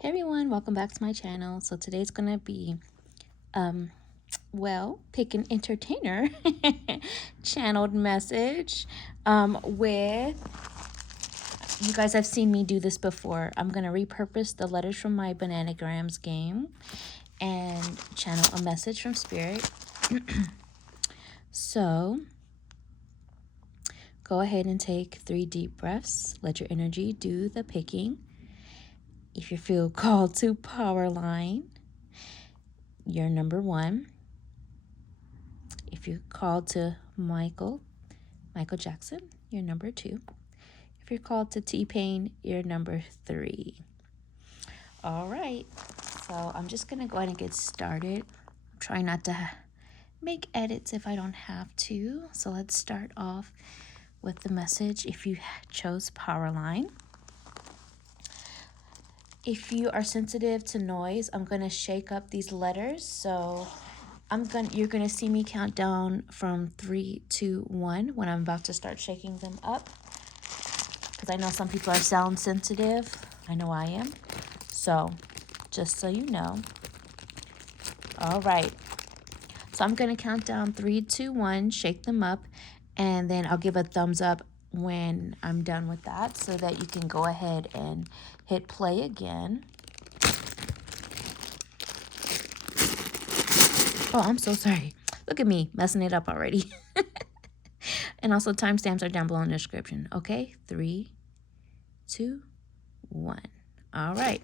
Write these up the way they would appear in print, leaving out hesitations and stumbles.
Hey everyone, welcome back to my channel. So today's gonna be pick an entertainer channeled message with you guys have seen me do this before. I'm gonna repurpose the letters from my Bananagrams game and channel a message from spirit. So go ahead and take 3 deep breaths. Let your energy do the picking. If you feel called to Powerline, you're number 1. If you're called to Michael Jackson, you're number 2. If you're called to T-Pain, you're number 3. All right, so I'm just gonna go ahead and get started. I'm trying not to make edits if I don't have to. So let's start off with the message if you chose Powerline. If you are sensitive to noise, I'm gonna shake up these letters. So you're gonna see me count down from 3, 2, 1 when I'm about to start shaking them up. Because I know some people are sound sensitive. I know I am. So just so you know. All right. So I'm gonna count down 3, 2, 1, shake them up, and then I'll give a thumbs up when I'm done with that so that you can go ahead and hit play again. Oh, I'm so sorry. Look at me messing it up already. And also timestamps are down below in the description. Okay, 3, 2, 1. All right.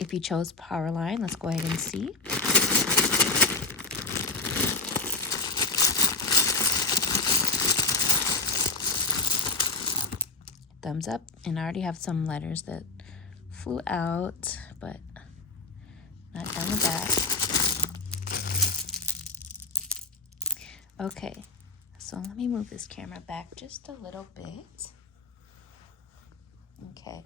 If you chose Powerline, let's go ahead and see. Thumbs up. And I already have some letters that flew out, but not done with that. Okay, so let me move this camera back just a little bit. Okay.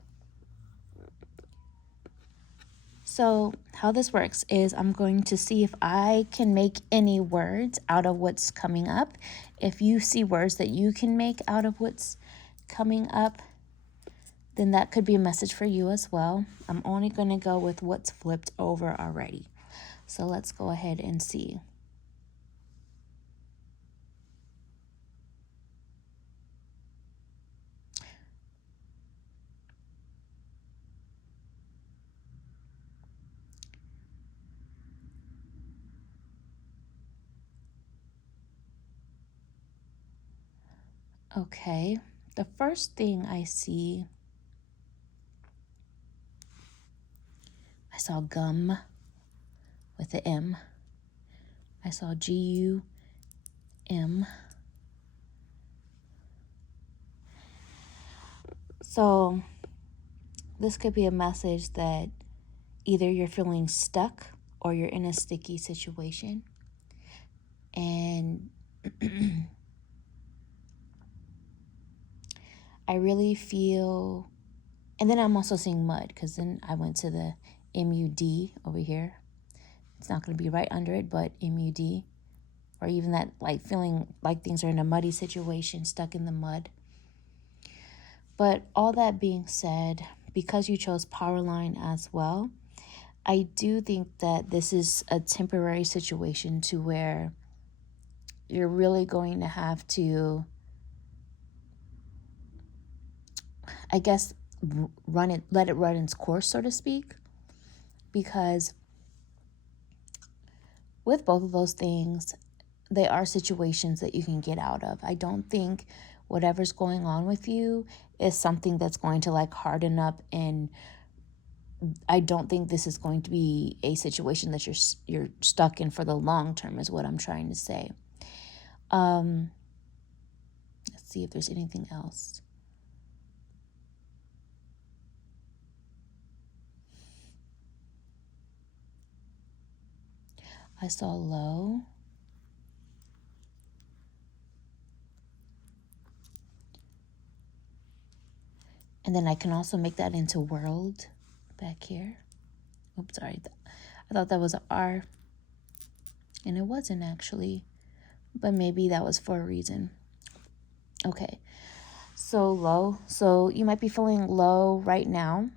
So how this works is I'm going to see if I can make any words out of what's coming up. If you see words that you can make out of what's coming up, then that could be a message for you as well. I'm only going to go with what's flipped over already. So let's go ahead and see. Okay, the first thing I see, I saw gum with the M. I saw G-U-M. So this could be a message that either you're feeling stuck or you're in a sticky situation. And I really feel, and then I'm also seeing mud because then I went to the MUD over here. It's not going to be right under it, but MUD, or even that like feeling like things are in a muddy situation, stuck in the mud. But all that being said, because you chose Powerline as well, I do think that this is a temporary situation to where you're really going to have to, I guess, let it run its course, so to speak, because with both of those things, they are situations that you can get out of. I don't think whatever's going on with you is something that's going to like harden up, and I don't think this is going to be a situation that you're stuck in for the long term is what I'm trying to say. Let's see if there's anything else. I saw low. And then I can also make that into world back here. Oops, sorry. I thought that was an R. And it wasn't actually. But maybe that was for a reason. Okay. So low. So you might be feeling low right now.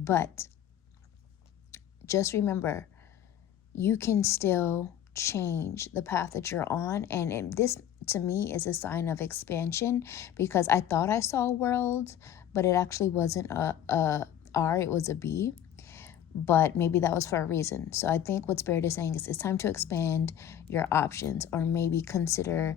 But just remember, you can still change the path that you're on. And this, to me, is a sign of expansion, because I thought I saw a world, but it actually wasn't a R, it was a B. But maybe that was for a reason. So I think what Spirit is saying is it's time to expand your options, or maybe consider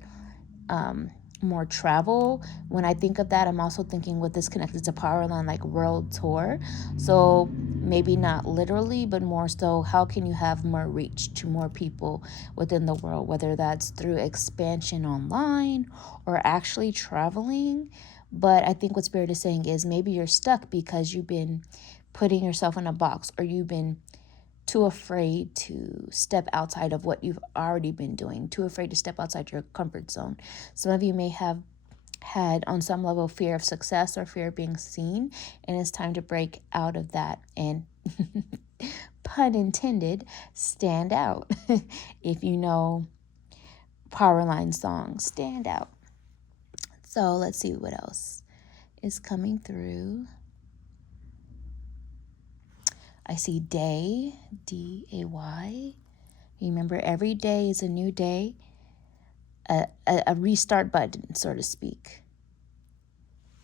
more travel. When I think of that, I'm also thinking with this connected to Powerline, like world tour. So maybe not literally, but more so, how can you have more reach to more people within the world, whether that's through expansion online or actually traveling. But I think what Spirit is saying is maybe you're stuck because you've been putting yourself in a box, or you've been too afraid to step outside of what you've already been doing, too afraid to step outside your comfort zone. Some of you may have had, on some level, fear of success or fear of being seen, and it's time to break out of that and, pun intended, stand out. If you know Powerline songs, stand out. So let's see what else is coming through. I see day, D-A-Y. Remember, every day is a new day, a restart button, so to speak.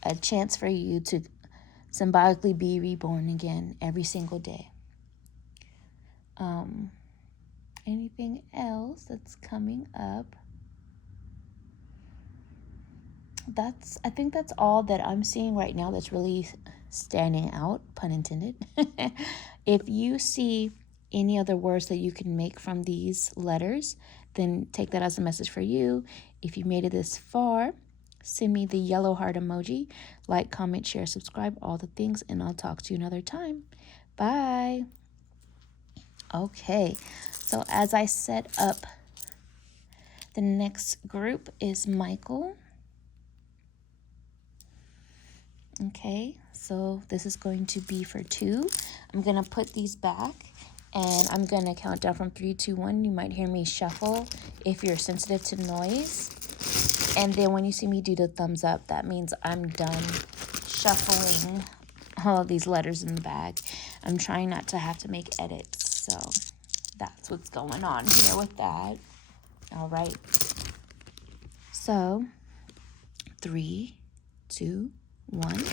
A chance for you to symbolically be reborn again every single day. Anything else that's coming up? I think that's all that I'm seeing right now that's really standing out, pun intended. If you see any other words that you can make from these letters, then take that as a message for you. If you made it this far, send me the yellow heart emoji, like, comment, share, subscribe, all the things, and I'll talk to you another time. Bye. Okay, so as I set up, the next group is Michael. Okay, so this is going to be for 2. I'm going to put these back, and I'm going to count down from 3, 2, 1. You might hear me shuffle if you're sensitive to noise. And then when you see me do the thumbs up, that means I'm done shuffling all of these letters in the bag. I'm trying not to have to make edits, so that's what's going on here with that. All right. So 3, 2, 1.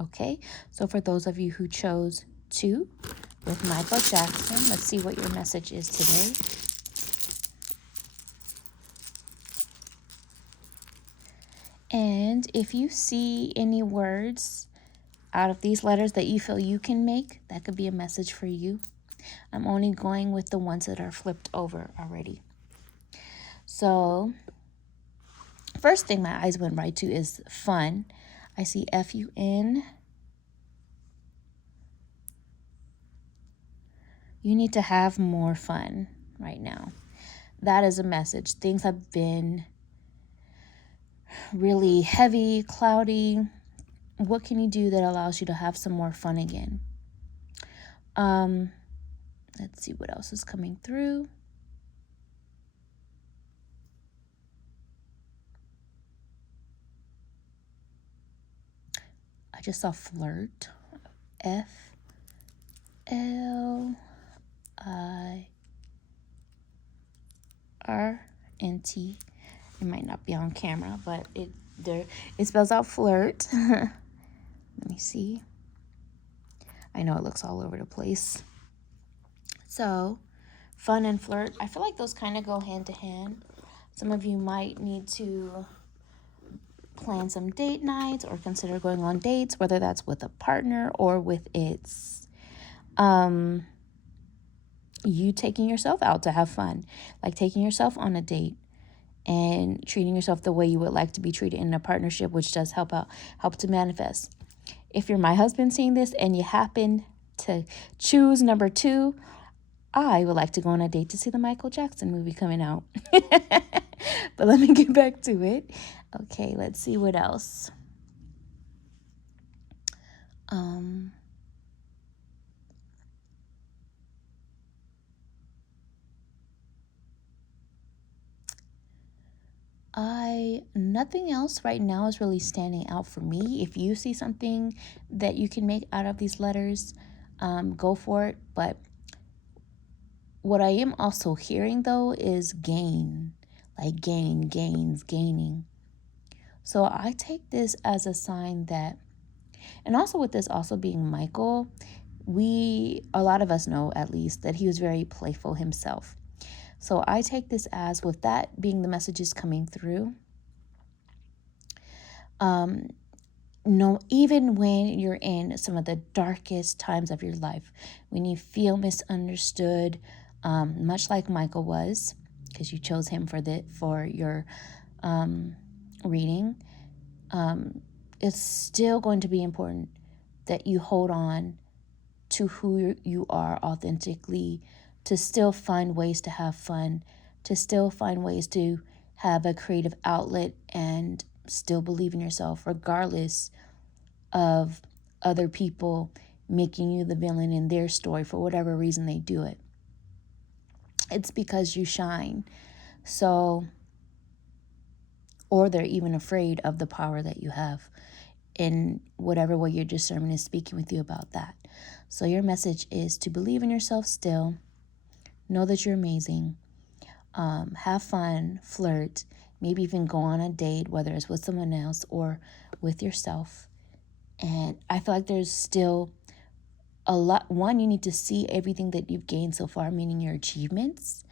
Okay, so for those of you who chose 2 with Michael Jackson, let's see what your message is today. And if you see any words out of these letters that you feel you can make, that could be a message for you. I'm only going with the ones that are flipped over already. So first thing my eyes went right to is fun. I see F-U-N. You need to have more fun right now. That is a message. Things have been really heavy, cloudy. What can you do that allows you to have some more fun again? Let's see what else is coming through. I just saw flirt. F-L-I-R-N-T. It might not be on camera, but it spells out flirt. Let me see. I know it looks all over the place. So, fun and flirt, I feel like those kind of go hand to hand. Some of you might need to plan some date nights or consider going on dates, whether that's with a partner or with you taking yourself out to have fun, like taking yourself on a date and treating yourself the way you would like to be treated in a partnership, which does help to manifest. If you're my husband seeing this and you happen to choose number 2, I would like to go on a date to see the Michael Jackson movie coming out. But let me get back to it. Okay, let's see what else. Nothing else right now is really standing out for me. If you see something that you can make out of these letters, go for it. But what I am also hearing though is gain, like gaining. So I take this as a sign that, and also with this also being Michael, a lot of us know at least that he was very playful himself. So I take this as, with that being the messages coming through, no, even when you're in some of the darkest times of your life, when you feel misunderstood, much like Michael was, because you chose him for your reading, it's still going to be important that you hold on to who you are authentically, to still find ways to have fun, to still find ways to have a creative outlet and still believe in yourself, regardless of other people making you the villain in their story for whatever reason they do it. It's because you shine. So, or they're even afraid of the power that you have in whatever way your discernment is speaking with you about that. So your message is to believe in yourself still, know that you're amazing, have fun, flirt, maybe even go on a date, whether it's with someone else or with yourself. And I feel like there's still a lot. One, you need to see everything that you've gained so far, meaning your achievements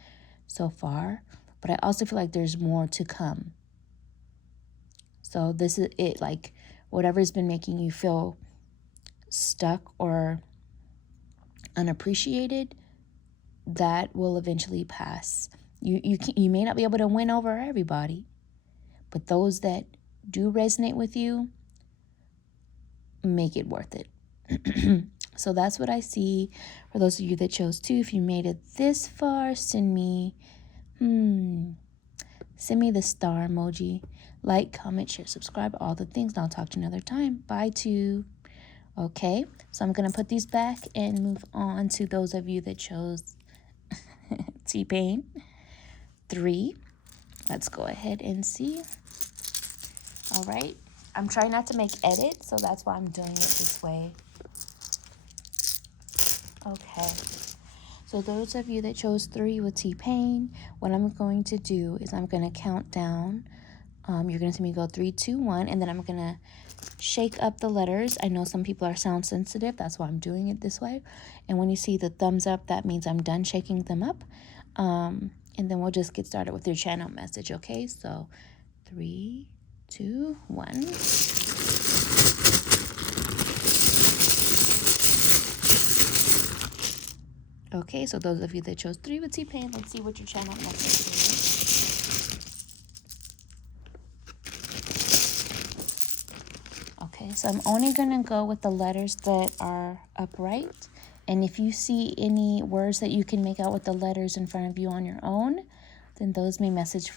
so far. But I also feel like there's more to come. So this is it, like whatever's been making you feel stuck or unappreciated, that will eventually pass. You may not be able to win over everybody, but those that do resonate with you, make it worth it. So that's what I see for those of you that chose to. If you made it this far, send me the star emoji, like, comment, share, subscribe, all the things, and I'll talk to you another time. Bye too. Okay, so I'm gonna put these back and move on to those of you that chose T-Pain 3. Let's go ahead and see. All right, I'm trying not to make edits, so that's why I'm doing it this way. Okay, so those of you that chose 3 with T-Pain, what I'm going to do is I'm going to count down. You're going to see me go 3, 2, 1, and then I'm going to shake up the letters. I know some people are sound sensitive. That's why I'm doing it this way. And when you see the thumbs up, that means I'm done shaking them up. And then we'll just get started with your channel message, okay? So 3, 2, 1. Okay, so those of you that chose 3 with T-Pain, let's see what your channel message is. Okay, so I'm only going to go with the letters that are upright. And if you see any words that you can make out with the letters in front of you on your own, then those may be a message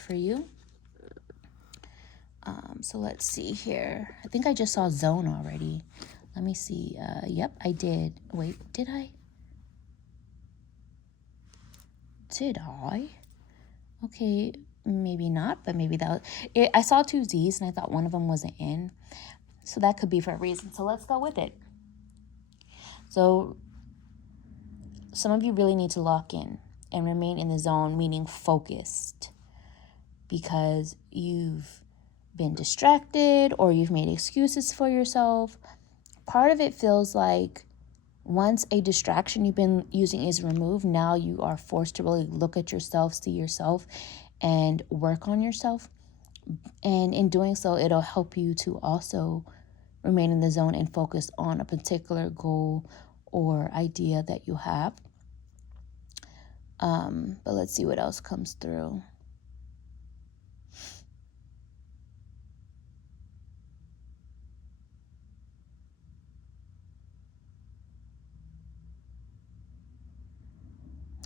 for you. So let's see here. I think I just saw zone already. Let me see. Yep, I did. Wait, did I? Did I? Okay, maybe not, but maybe that was it. I saw 2 Z's and I thought one of them wasn't in. So that could be for a reason. So let's go with it. So some of you really need to lock in and remain in the zone, meaning focused, because you've been distracted or you've made excuses for yourself. Part of it feels like once a distraction you've been using is removed, now you are forced to really look at yourself, see yourself, and work on yourself. And in doing so, it'll help you to also remain in the zone and focus on a particular goal or idea that you have. But let's see what else comes through.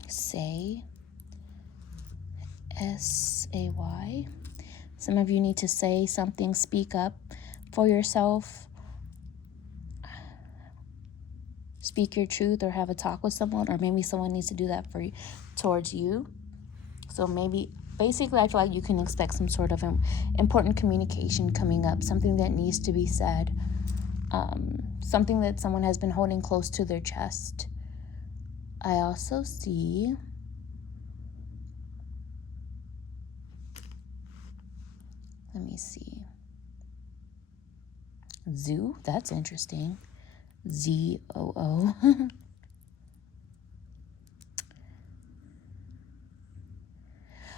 Say, S-A-Y. Some of you need to say something, speak up for yourself, speak your truth, or have a talk with someone, or maybe someone needs to do that for you, towards you. So maybe basically, I feel like you can expect some sort of important communication coming up, something that needs to be said, something that someone has been holding close to their chest. I also see let me see. Zoo, that's interesting. ZOO.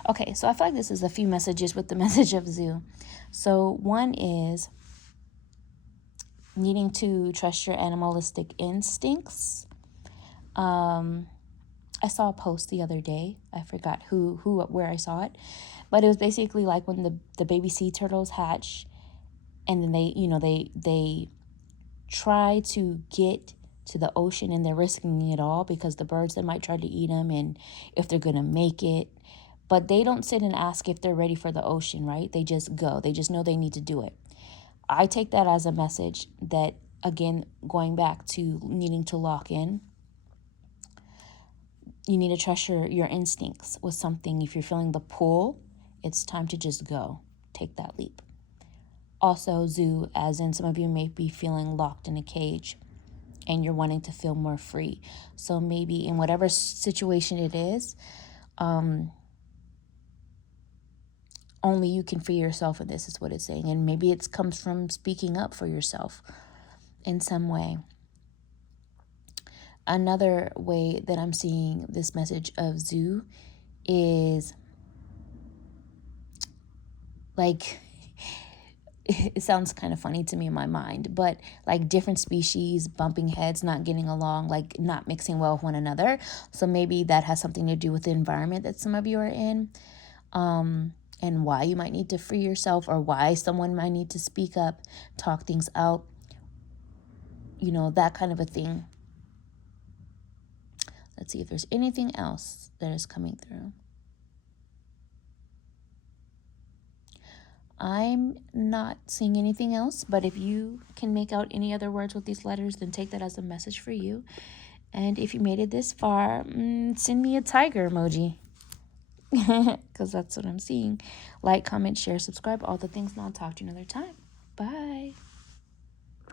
Okay, so I feel like this is a few messages with the message of zoo. So one is needing to trust your animalistic instincts. I saw a post the other day. I forgot where I saw it, but it was basically like when the baby sea turtles hatch, and then they try to get to the ocean, and they're risking it all because the birds that might try to eat them, and if they're gonna make it. But they don't sit and ask if they're ready for the ocean, right? They just go. They just know they need to do it. I take that as a message that, again, going back to needing to lock in, you need to trust your instincts with something. If you're feeling the pull, it's time to just go. Take that leap. Also, zoo, as in some of you may be feeling locked in a cage and you're wanting to feel more free. So maybe in whatever situation it is, only you can free yourself in this, is what it's saying. And maybe it comes from speaking up for yourself in some way. Another way that I'm seeing this message of zoo is like, it sounds kind of funny to me in my mind, but like different species bumping heads, not getting along, like not mixing well with one another. So maybe that has something to do with the environment that some of you are in. And why you might need to free yourself, or why someone might need to speak up, talk things out, that kind of a thing. Let's see if there's anything else that is coming through. I'm not seeing anything else, but if you can make out any other words with these letters, then take that as a message for you. And if you made it this far, send me a tiger emoji. Because that's what I'm seeing. Like, comment, share, subscribe, all the things, and I'll talk to you another time. Bye.